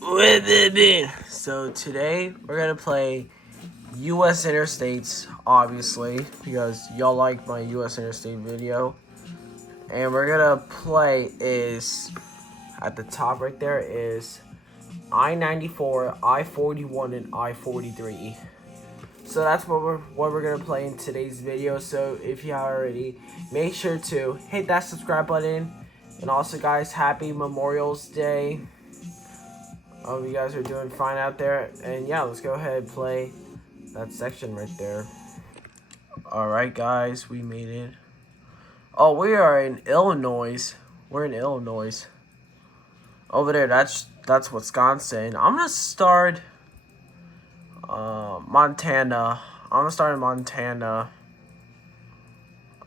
So today we're gonna play U.S. interstates, obviously, because y'all like my U.S. interstate video. And we're gonna play is at the top right there is I-94, I-41, and I-43. So that's what we're gonna play in today's video. So if you haven't already, make sure to hit that subscribe button. And also, guys, happy Memorial's Day. Hope you guys are doing fine out there. And yeah, let's go ahead and play that section right there. Alright, guys, we made it. Oh, we are in Illinois. We're in Illinois. Over there, that's Wisconsin. I'm gonna start Montana. I'm gonna start in Montana.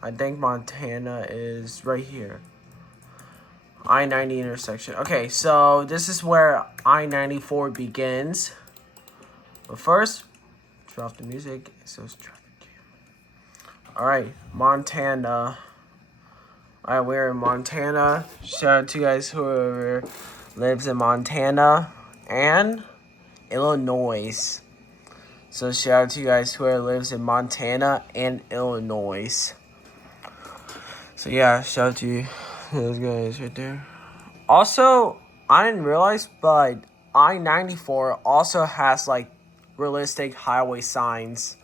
I think Montana is right here. I-90 intersection. Okay, so this is where I-94 begins. But first, drop the music. So it's traffic jam. Alright, Montana. Alright, we're in Montana. Shout out to you guys whoever lives in Montana and Illinois. So shout out to you guys whoever lives in Montana and Illinois. So yeah, shout out to you, those guys right there. Also, I didn't realize, but I-94 also has like realistic highway signs.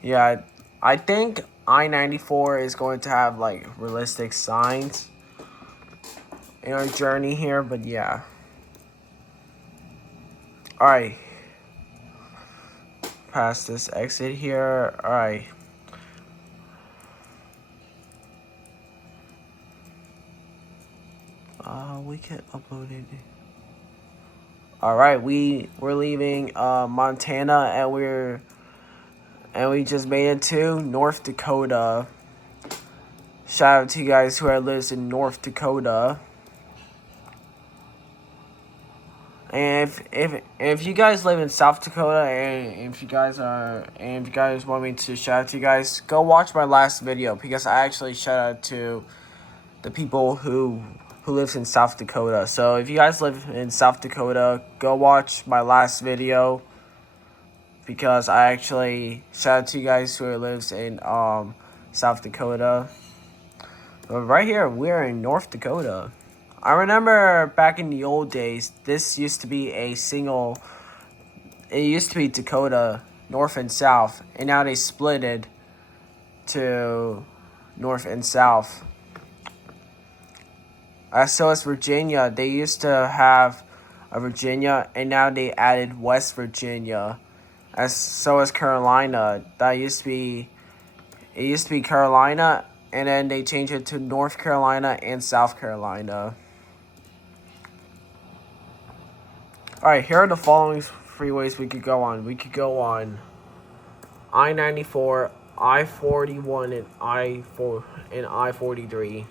Yeah, I think I-94 is going to have like realistic signs in our journey here, but yeah. Alright. Past this exit here. Alright. We can upload it. Alright, we're leaving Montana and we just made it to North Dakota. Shout out to you guys who lives in North Dakota. And if you guys live in South Dakota and if you guys want me to shout out to you guys, go watch my last video because I actually shout out to the people who lives in South Dakota. So if you guys live in South Dakota, go watch my last video because I actually shout out to you guys who lives in South Dakota. But right here, we're in North Dakota. I remember back in the old days, this used to be it used to be Dakota, North and South, and now they split it to North and South. So it's Virginia. They used to have a Virginia, and now they added West Virginia. So is Carolina. It used to be Carolina, and then they changed it to North Carolina and South Carolina. Alright, here are the following freeways we could go on. We could go on I-94, I-41, and I-43.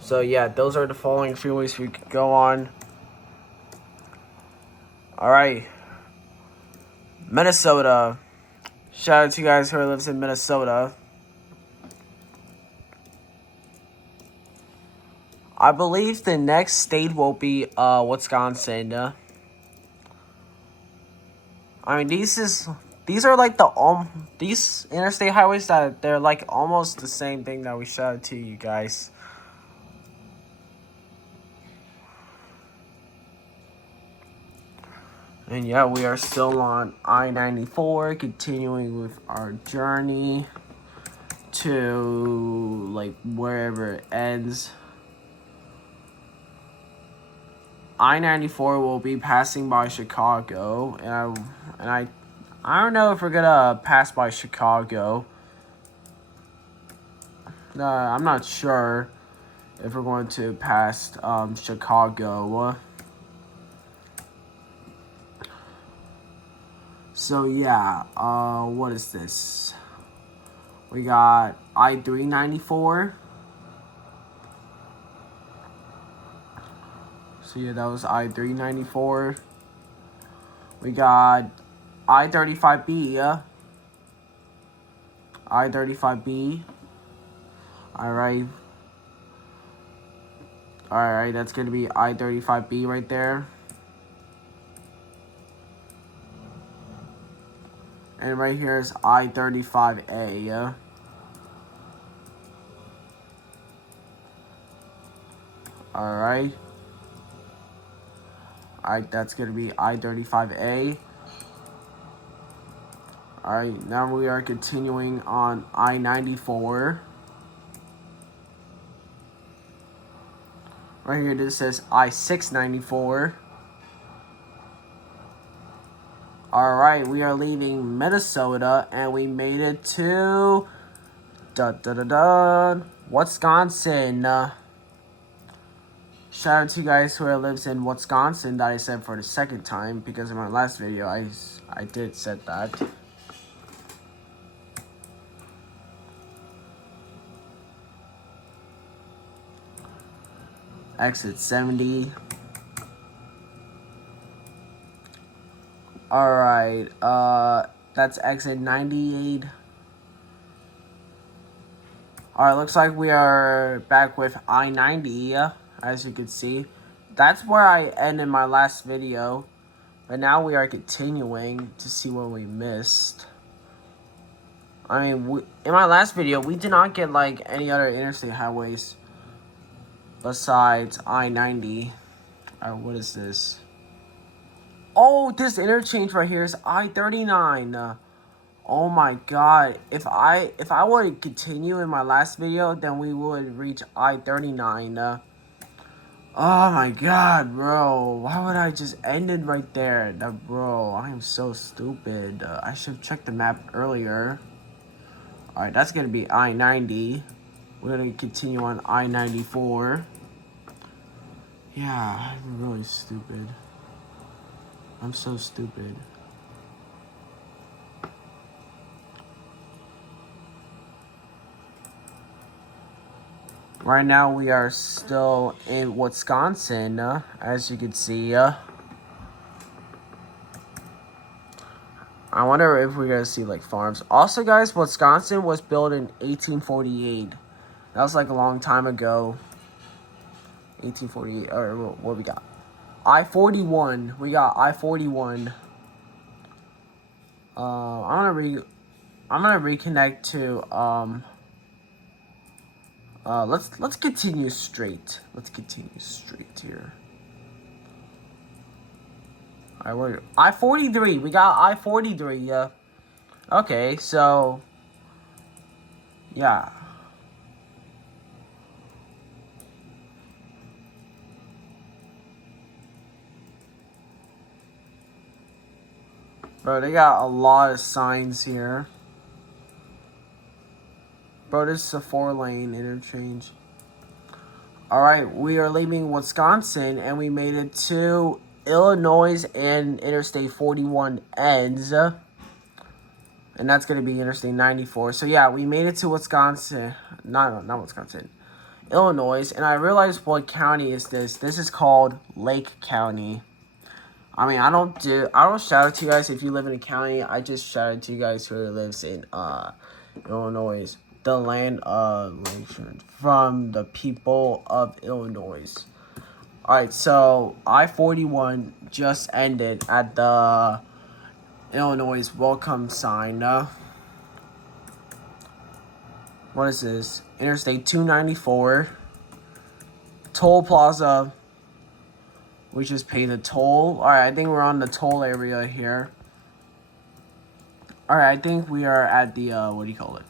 So yeah, those are the following freeways we could go on. Alright. Minnesota. Shout out to you guys who lives in Minnesota. I believe the next state will be Wisconsin. I mean, these are like these interstate highways that they're like almost the same thing that we shouted to you guys. And yeah, we are still on I-94, continuing with our journey to like wherever it ends. I-94 will be passing by Chicago, and I don't know if we're gonna pass by Chicago. I'm not sure if we're going to pass Chicago. So yeah, what is this? We got I-394. So yeah, that was I-394. We got I-35B. I-35B. Alright. Alright, that's going to be I-35B right there. And right here is I-35A. Alright. Alright, that's going to be I-35A. Alright, now we are continuing on I-94. Right here, this says I-694. Alright, we are leaving Minnesota, and we made it to Wisconsin. Shout out to you guys who lives in Wisconsin that I said for the second time, because in my last video I did said that. Exit 70. Alright, that's exit 98. Alright, looks like we are back with I-90, as you can see. That's where I ended my last video. But now we are continuing to see what we missed. I mean, in my last video, we did not get, like, any other interstate highways besides I-90. Alright, what is this? Oh, this interchange right here is I-39. Oh my god. If I were to continue in my last video, then we would reach I-39. Oh my god, bro. Why would I just end it right there? Bro, I am so stupid. I should have checked the map earlier. Alright, that's going to be I-90. We're going to continue on I-94. Yeah, I'm really stupid. I'm so stupid. Right now we are still in Wisconsin, as you can see. I wonder if we're gonna see like farms. Also, guys, Wisconsin was built in 1848. That was like a long time ago. 1848. Or what we got? I-41. We got I-41. I'm gonna reconnect to let's continue straight. Let's continue straight here. Alright, we're I-43. We got I-43. Okay, so yeah. Bro, they got a lot of signs here. Bro, this is a 4-lane interchange. Alright, we are leaving Wisconsin, and we made it to Illinois, and Interstate 41 ends. And that's going to be Interstate 94. So yeah, we made it to Wisconsin. Not Wisconsin. Illinois. And I realized, what county is this? This is called Lake County. I mean, I don't shout out to you guys if you live in a county. I just shout out to you guys who lives in Illinois. The land of from the people of Illinois. Alright, so I-41 just ended at the Illinois welcome sign. What is this? Interstate 294. Toll plaza. We just pay the toll. Alright, I think we're on the toll area here. Alright, I think we are at the, what do you call it?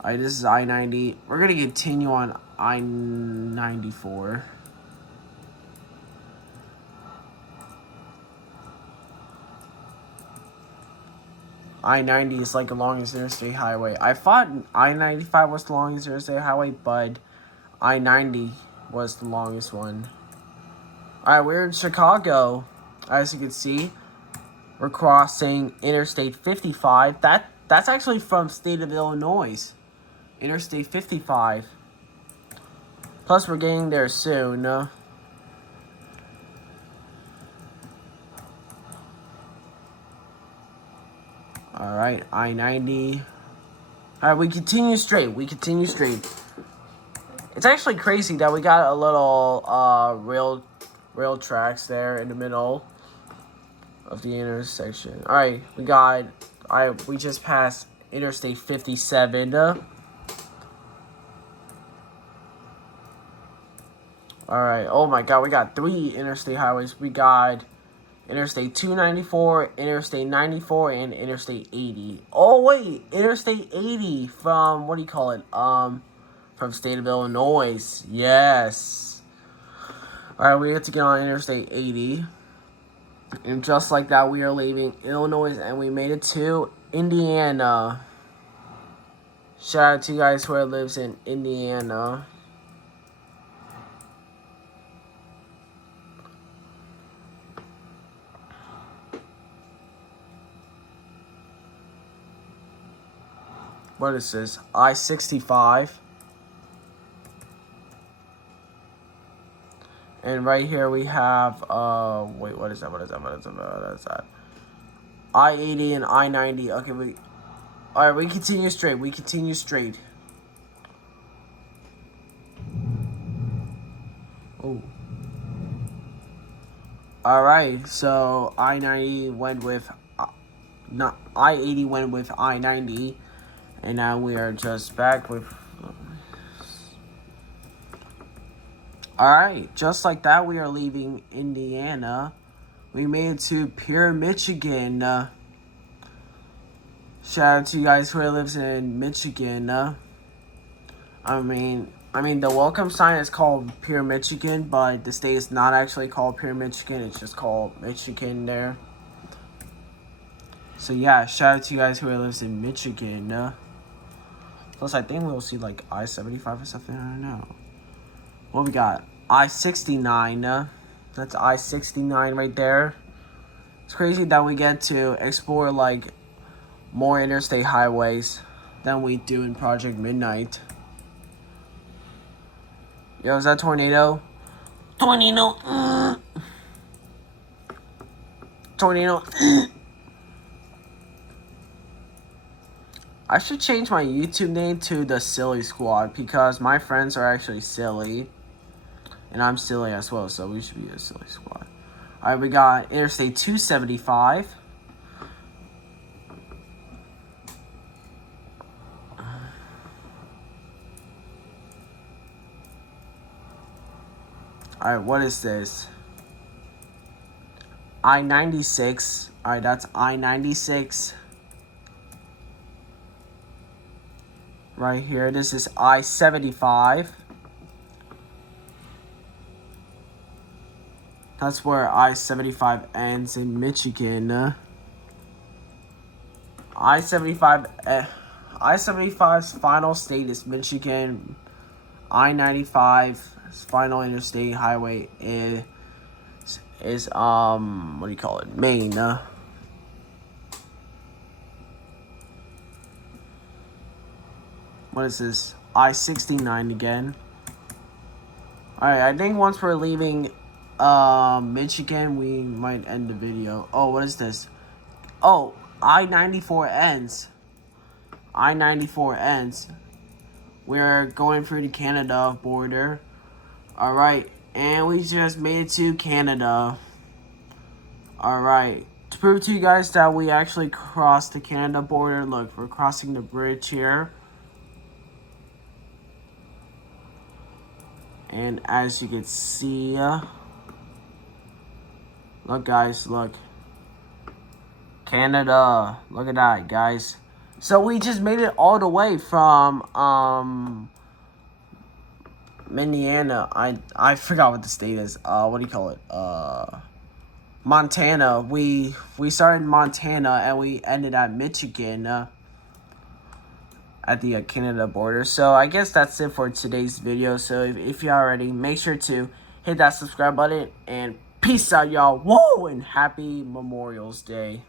Alright, this is I-90. We're going to continue on I-94. I-90 is like the longest interstate highway. I thought I-95 was the longest interstate highway, but I-90 was the longest one. Alright, we're in Chicago. As you can see, we're crossing Interstate 55. That's actually from state of Illinois. Interstate 55. Plus, we're getting there soon. Alright, I-90. Alright, we continue straight. It's actually crazy that we got a little rail tracks there in the middle of the intersection. All right, we just passed Interstate 57. Alright, oh my god, we got 3 interstate highways. We got Interstate 294, Interstate 94, and Interstate 80. Oh wait, Interstate 80 from, what do you call it? From state of Illinois. Yes. Alright, we have to get on Interstate 80. And just like that, we are leaving Illinois and we made it to Indiana. Shout out to you guys who lives in Indiana. What is this? I-65. And right here we have, wait, what is that? What is that? I-80 and I-90. Okay, alright, we continue straight. Oh. Alright, so I-90 went with, I-80 went with I-90. And now we are just back with... Alright, just like that, we are leaving Indiana. We made it to Pure, Michigan. Shout out to you guys who lives in Michigan. I mean, the welcome sign is called Pure, Michigan, but the state is not actually called Pure, Michigan. It's just called Michigan there. So yeah, shout out to you guys who lives in Michigan. Plus, I think we'll see, like, I-75 or something. I don't know. What we got? I-69. That's I-69 right there. It's crazy that we get to explore, like, more interstate highways than we do in Project Midnight. Yo, is that Tornado? Tornado. Tornado. I should change my YouTube name to the Silly Squad because my friends are actually silly. And I'm silly as well, so we should be a Silly Squad. Alright, we got Interstate 275. Alright, what is this? I-96. Alright, that's I-96. Right here, this is I-75. That's where I-75 ends in Michigan. I-75's final state is Michigan. I-95's final interstate highway is what do you call it? Maine. What is this? I-69 again. Alright, I think once we're leaving Michigan, we might end the video. Oh, what is this? Oh, I-94 ends. I-94 ends. We're going through the Canada border. Alright, and we just made it to Canada. Alright, to prove to you guys that we actually crossed the Canada border, look, we're crossing the bridge here. And as you can see, look guys, look. Canada, look at that guys. So we just made it all the way from Indiana. I forgot what the state is. What do you call it? Montana. We started in Montana and we ended at Michigan. At the Canada border. So I guess that's it for today's video. So if you already, make sure to hit that subscribe button and peace out y'all. Whoa, and happy Memorial's Day.